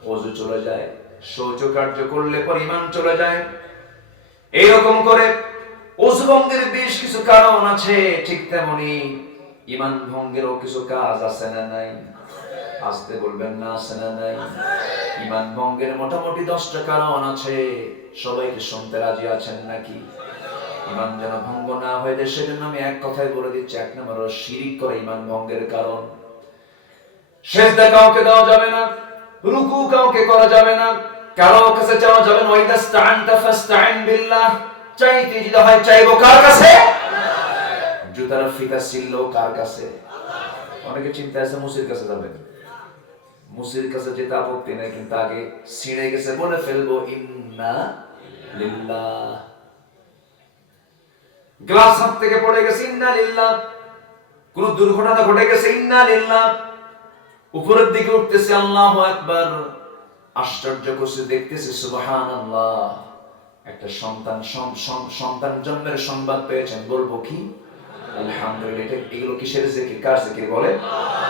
ওযু চলে যায়। শৌচ কার্য করলে পর ঈমান চলে যায়। এইরকম করে ওযু ভঙ্গের বেশ কিছু কারণ আছে, ঠিক তেমনি ঈমান ভঙ্গেরও কিছু কাজ আছে না নাই? আসতে বলবেন না, আছে না নাই? ঈমান ভঙ্গের মোটামুটি 10টা কারণ আছে। সবাইকে শুনতে রাজি আছেন নাকি? ঈমান যেন ভঙ্গ না হয়ে যায় সেজন্য আমি এক কথায় বলে দিচ্ছি। 1 নম্বর হলো শিরক করা ঈমান ভঙ্গের কারণ। সিজদা কাউকে দেওয়া যাবে না, রুকু কাউকে করা যাবে না, কারো কাছে চাওয়া যাবে না। ওয়াইদাস্তাআনতা ফাসতাইন বিল্লাহ, চাইতে যদি হয় চাইবো কার কাছে? জুতার ফিতা ছিললো কার কাছে? অনেকে চিন্তা আছে মুসির কাছে যাবেন। মুসির কাছে যেতে আপত্তি নাই, কিন্তু আগে ছিঁড়ে গেছে বলে ফেলবো ইন্না লিল্লাহ। গ্লাস হাত থেকে পড়ে গেছে ইন্না লিল্লাহ। কোন দুর্ঘটনা ঘটে গেছে ইন্না লিল্লাহ। উপরের দিকে উঠতেছে আল্লাহু আকবার। আশ্চর্য করছে, দেখতেছে সুবহানাল্লাহ। একটা সন্তান জন্মের সংবাদ পেয়েছেন, বলবো কি? আলহামদুলিল্লাহ। এগুলো কিসের জিকির? কার জিকির বলে?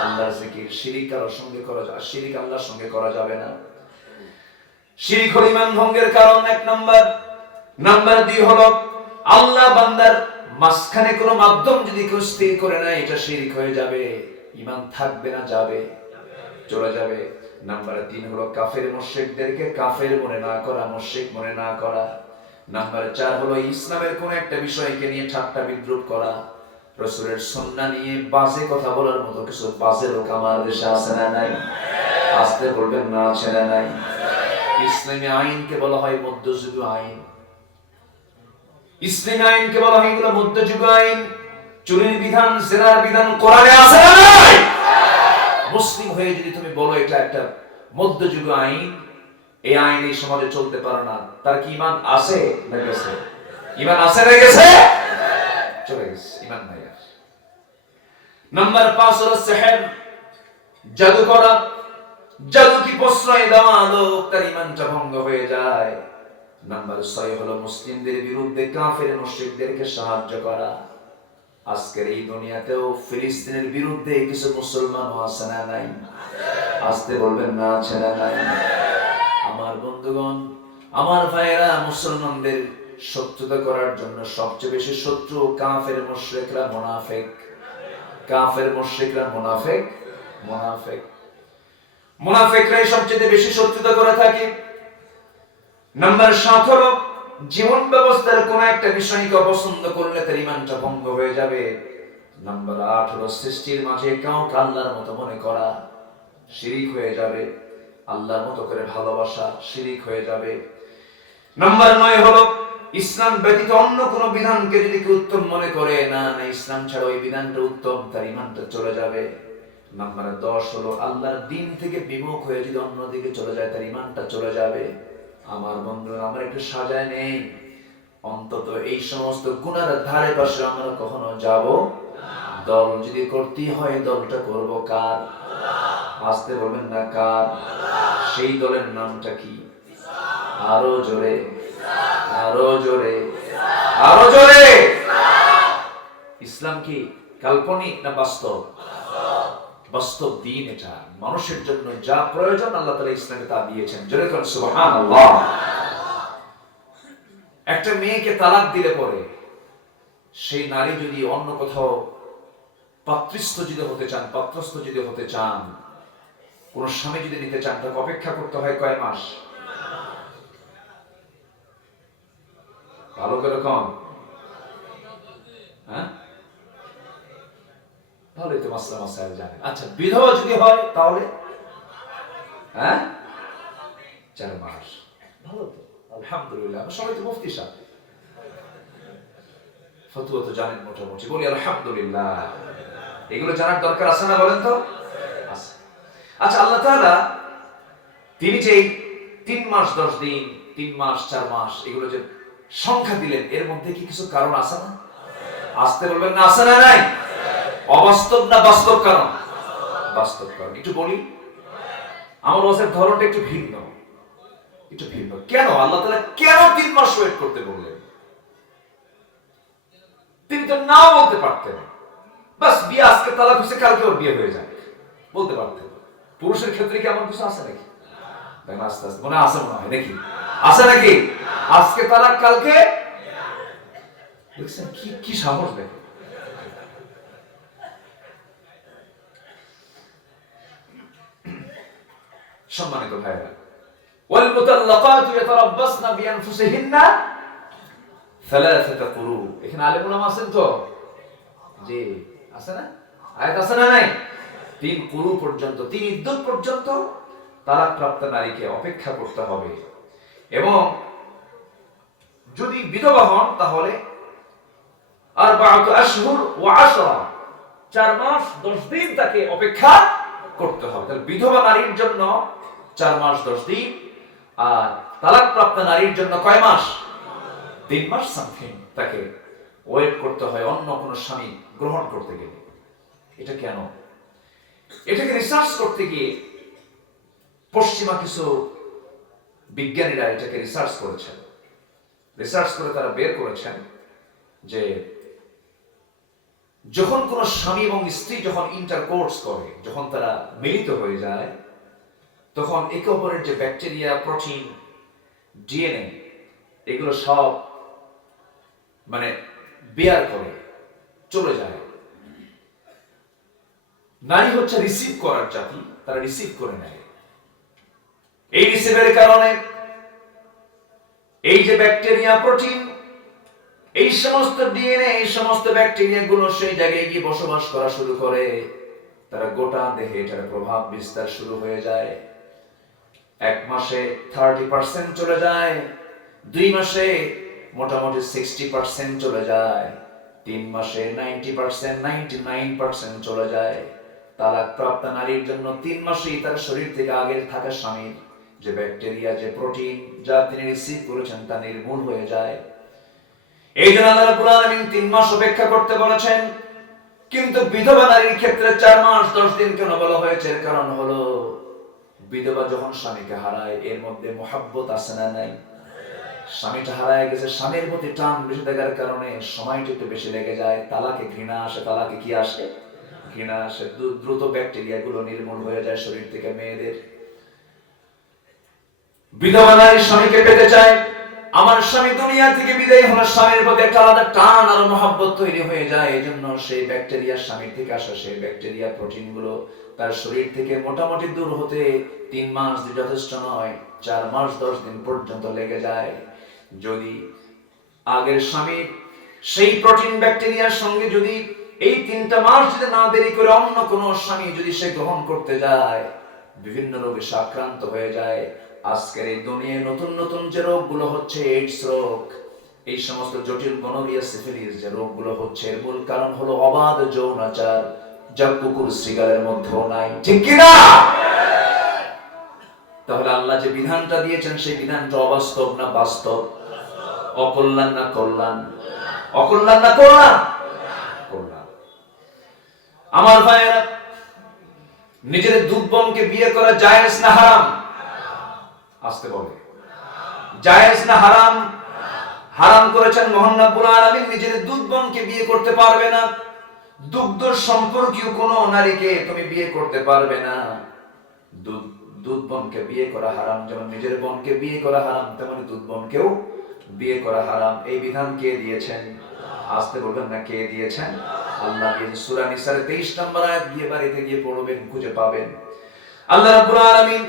আল্লাহর জিকির। শিরিক কারোর সঙ্গে করা যায়, শিরিক আল্লাহর সঙ্গে করা যাবে না। শিরিক হলো ঈমান ভঙ্গের কারণ 1 নাম্বার। নাম্বার 2 হলো আল্লাহ বান্দার মাঝখানে কোনো মাধ্যম যদি কেউ স্থির করে নেয়, এটা শিরক হয়ে যাবে, ঈমান থাকবে না, যাবে, চলে যাবে। নাম্বার 3 হলো কাফের মুশরিকদেরকে কাফের মনে না করা, মুশরিক মনে না করা। নাম্বার 4 হলো ইসলামের কোন একটা বিষয়কে নিয়ে ঠাট্টা বিদ্রুপ করা। রাসূলের সুন্নাহ নিয়ে বাজে কথা বলার মতো কিছু বাজে লোক আমার দেশে আছে না নাই? আসতে বলবেন না, আছে না নাই? ইসলামী আইনকে বলা হয় মধ্যযুগীয় আইন। ইসলামী আইনকে বলা হয় এগুলো মধ্যযুগীয় আইন। চুরির বিধান, জেনার বিধান কোরআনে আছে না নাই? মুসলিম হয়ে যদি তুমি বলো এটা একটা মধ্যযুগীয় আইন, এই আইন এই সমাজে চলতে পারে না, তার কি ঈমান আছে না গেছে? ঈমান আছে না গেছে? চলে গেছে, ঈমান নাই আর। নাম্বার 5 হলো সিহর, জাদু করা। জাদু কি প্রশ্রয় দেওয়া লোক, তার ঈমানটা ভঙ্গ হয়ে যায়। নাম্বার 6 হলো মুসলিমদের বিরুদ্ধে কাফের মুশরিকদেরকে সাহায্য করা। আজকের এই দুনিয়াতেও ফিলিস্তিনের বিরুদ্ধে কিছু মুসলমান আছে না নাই? আসতে বলবেন না, আছে না নাই? আমার বন্ধুগণ, আমার ভাইয়েরা, মুসলমানদের শত্রুতা করার জন্য সবচেয়ে বেশি শত্রু কাফের মুশরিকরা, মুনাফিক। কাফের মুশরিকরা মুনাফিক, মুনাফিক, মুনাফিকরাই সবচেয়ে বেশি শত্রুতা করে থাকে। নাম্বার 7 হলো জীবন ব্যবস্থার কোন একটা বিষয়কে অপছন্দ করলে তার ঈমানটা ভঙ্গ হয়ে যাবে। নাম্বার 8 হলো সৃষ্টির মাঝে কাউকে আল্লাহর মতো মনে করা, শিরিক হয়ে যাবে। আল্লাহর মতো করে ভালোবাসা, শিরিক হয়ে যাবে। নাম্বার 9 হলো ইসলাম ব্যতীত অন্য কোন বিধানকে যদি কেউ উত্তম মনে করে, না না ইসলাম ছাড়া ওই বিধানটা উত্তম, তার ঈমানটা চলে যাবে। নাম্বার 10 হলো আল্লাহর দ্বীন থেকে বিমুখ হয়ে যদি অন্যদিকে চলে যায়, তার ঈমানটা চলে যাবে। আমার বন্ধুরা, আমরা একটু সাজায় নেই, অন্তত এই সমস্ত গুনার ধারে পাশে আমরা কখনো যাব না। দল যদি করতে হয়, দলটা করব কার? আসতে বলবেন না, কার? সেই দলের নামটা কি? আরো জোরে, আরো জোরে, আরো জোরে। ইসলাম কি কাল্পনিক না বাস্তব? বাস্তব দিন এটা। মানুষের জন্য যা প্রয়োজন আল্লাহ তাআলা ইসলামে তা দিয়েছেন। জোরে কোন সুবহানাল্লাহ। একটা মেয়েকে তালাক দিলে পরে সেই নারী যদি অন্য কোথাও পাত্রস্থ যদি হতে চান, পাত্রস্থ যদি হতে চান, কোন স্বামী যদি নিতে চান, তাকে অপেক্ষা করতে হয় কয় মাস? ভালো করে কম, হ্যাঁ? ভালোই তো মাসলা মাসাইল জানে। আচ্ছা, বিধবা যদি হয় তাহলে? হ্যাঁ, 4 মাস। ভালো তো, আলহামদুলিল্লাহ। সবাই তো মুফতি সাহেব, ফতোয়া তো জানেন মোটামুটি, বলি আলহামদুলিল্লাহ। এগুলো জানার দরকার আছে না, বলেন তো? আছে। আচ্ছা, আল্লাহ তাআলা তিনি যে 3 মাস 10 দিন, 3 মাস 4 মাস এগুলো যে সংখ্যা দিলেন, এর মধ্যে কি কিছু কারণ আছে না? আসতে বলবেন না, আছে না নাই? অবাস্তব না বাস্তব কারণ? বাস্তব কারণ। একটু বলি, আমার ওয়াজের ধরনটা একটু ভিন্ন, একটু ভিন্ন। কেন আল্লাহ তাআলা কেন 3 মাস ওয়েট করতে বললেন? তিনি তো নাও বলতে পারতেন, বাস বিয়ে আজকে তালাক হয়েছে, কালকে ওর বিয়ে হয়ে যায়, বলতে পারতেন। পুরুষের ক্ষেত্রে কি এমন কিছু আছে নাকি? দেখেন আস্তে আস্তে মনে আছে, মনে হয় নাকি? আছে নাকি? আজকে তালাক, কালকে। দেখছেন কি কি সাহস! দেখেন, সম্মানিত ভাইরা, ওয়াল মুতাল্লাকাতু ইয়াতারাব্বাসনা বিআনফুসিহিন্না সালাসাতা কুরু। এখানে আলেম উলামা আছেন তো? জি, আছে না? আয়াত আছে না নাই? 3 কুরু পর্যন্ত, 3 ইদ্দত পর্যন্ত তালাকপ্রাপ্ত নারীকে অপেক্ষা করতে হবে। এবং যদি বিধবা হন তাহলে আরবাআতু আশহুর ওয়া 10, 4 মাস 10 দিন তাকে অপেক্ষা করতে হবে। তাহলে বিধবা নারীর জন্য 4 মাস 10 দিন, আর তালাকপ্রাপ্ত নারীর জন্য কয় মাস? 3 মাস সামথিং তাকে ওয়েট করতে হয় অন্য কোন স্বামী গ্রহণ করতে গেলে। এটা কেন? এটাকে রিসার্চ করতে গিয়ে পশ্চিমা কিছু বিজ্ঞানীরা এটাকে রিসার্চ করেছেন। রিসার্চ করে তারা বের করেছেন যে যখন কোন স্বামী এবং স্ত্রী যখন ইন্টারকোর্স করে, যখন তারা মিলিত হয়ে যায়, তখন একে অপরের যে ব্যাকটেরিয়া, প্রোটিন, ডিএনএ, এগুলো সব মানে বিয়ার করে চলে যায়। নারী হচ্ছে রিসিভ করার জাতি, তারা রিসিভ করে নেয়। এই রিসিভের কারণে এই যে ব্যাকটেরিয়া, প্রোটিন, এই সমস্ত ডিএনএ, এই সমস্ত ব্যাকটেরিয়া গুলো সেই জায়গায় গিয়ে বসবাস করা শুরু করে। তারা গোটা দেহে এটার প্রভাব বিস্তার শুরু হয়ে যায়। 1 মাসে 30% চলে যায়, 2 মাসে মোটামুটি 60% চলে যায়, 3 মাসে 90%, 99% চলে যায়। তালাক প্রাপ্ত নারীর জন্য 3 মাসেই তার শরীর থেকে আগের থাকা স্বামীর যে ব্যাকটেরিয়া, যে প্রোটিন যা তিনি রিসিভ করেছেন তা নির্মূল হয়ে যায়। এই জন্য আল্লাহ রাব্বুল আলামিন 3 মাস অপেক্ষা করতে বলেছেন। কিন্তু বিধবা নারীর ক্ষেত্রে 4 মাস 10 দিন কেন বলা হয়েছে? এর কারণ হলো বিধবা যখন স্বামীকে হারায় এর মধ্যে মোহাব্বত আছে না নাই? স্বামীটা হারায় গেছে, স্বামীর প্রতি টান বেশি থাকার কারণে সময়টা একটু বেশি লেগে যায়, তালাকে ঘৃণা আসে। তালাকে কি আসে? ঘৃণা আসে। দ্রুত ব্যাকটেরিয়া গুলো নির্মূল হয়ে যায় শরীর থেকে মেয়েদের। বিধবা নারী স্বামীকে পেতে চায়। আমার স্বামী দুনিয়া থেকে বিদায় হলো, স্বামীর প্রতি একটা আলাদা টান আর মহব্বত তৈরি হয়ে যায়। এই জন্য সেই ব্যাকটেরিয়া, স্বামীর থেকে আসা সেই ব্যাকটেরিয়া, প্রোটিন গুলো তার শরীর থেকে মোটামুটি দূর হতে 3 মাস যথেষ্ট নয়, 4 মাস 10 দিন পর্যন্ত লেগে যায়। যদি আগের স্বামীর সেই প্রোটিন ব্যাকটেরিয়ার সঙ্গে যদি এই 3টা মাস যদি না দেরি করে অন্য কোনো স্বামী যদি সে গ্রহণ করতে যায়, বিভিন্ন রোগে আক্রান্ত হয়ে যায়। আজকের এই দুনিয়ায় নতুন নতুন যে রোগগুলো হচ্ছে, এইডস রোগ, এই সমস্ত জটিল গনোরিয়া, সিফিলিস যে রোগগুলো হচ্ছে, এর মূল কারণ হলো অবাধ যৌনাচার, যা কুকুর শ্রীগালের মধ্যেও নাই। ঠিক কি না? তাহলে আল্লাহ যে বিধানটা দিয়েছেন সেই বিধানটা অবাস্তব না বাস্তব? অকল্যাণ না কল্যাণ? অকল্যাণ না কল্যাণ? কল্যাণ। আমার ভাইয়েরা, নিজের দুধ বোনকে বিয়ে করা জায়েজ না হারাম? আসতে বলে জায়েজ না হারাম? হারাম করেছেন মহান রব্বুল আলামিন। নিজের দুধ বোনকে বিয়ে করতে পারবে না, দুগ্ধ সম্পর্কীয় কোন নারীকে তুমি বিয়ে করতে পারবে না। দুধ বোনকে বিয়ে করা হারাম। যেমন নিজের বোনকে বিয়ে করা হারাম, তেমনি দুধ বোনকেও বিয়ে করা হারাম। এই বিধান কে দিয়েছেন? আসতে বলবেন না কে দিয়েছেন? আল্লাহ দিয়েছেন। সূরা নিসার 23 নম্বর আয়াত দিয়ে বাড়িতে গিয়ে পড়বেন, খুঁজে পাবেন। আল্লাহ রাব্বুল আলামিন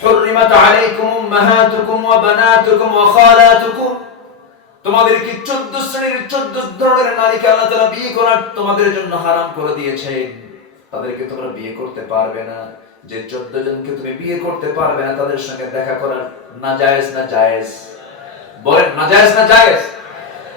হুররিমাত আলাইকুম উম্মাহাতুকুম ওয়া বানাতুকুম ওয়া খালাতুকুম, তোমাদেরকে 14 শ্রেণীর 14 ধরনের নারীকে আল্লাহ তাআলা বিয়ে করার তোমাদের জন্য হারাম করে দিয়েছেন। তাদেরকে তোমরা বিয়ে করতে পারবে না। যে 14 জনকে তুমি বিয়ে করতে পারবে না, তাদের সঙ্গে দেখা করা নাজায়েজ না জায়েজ? বলেন নাজায়েজ না জায়েজ?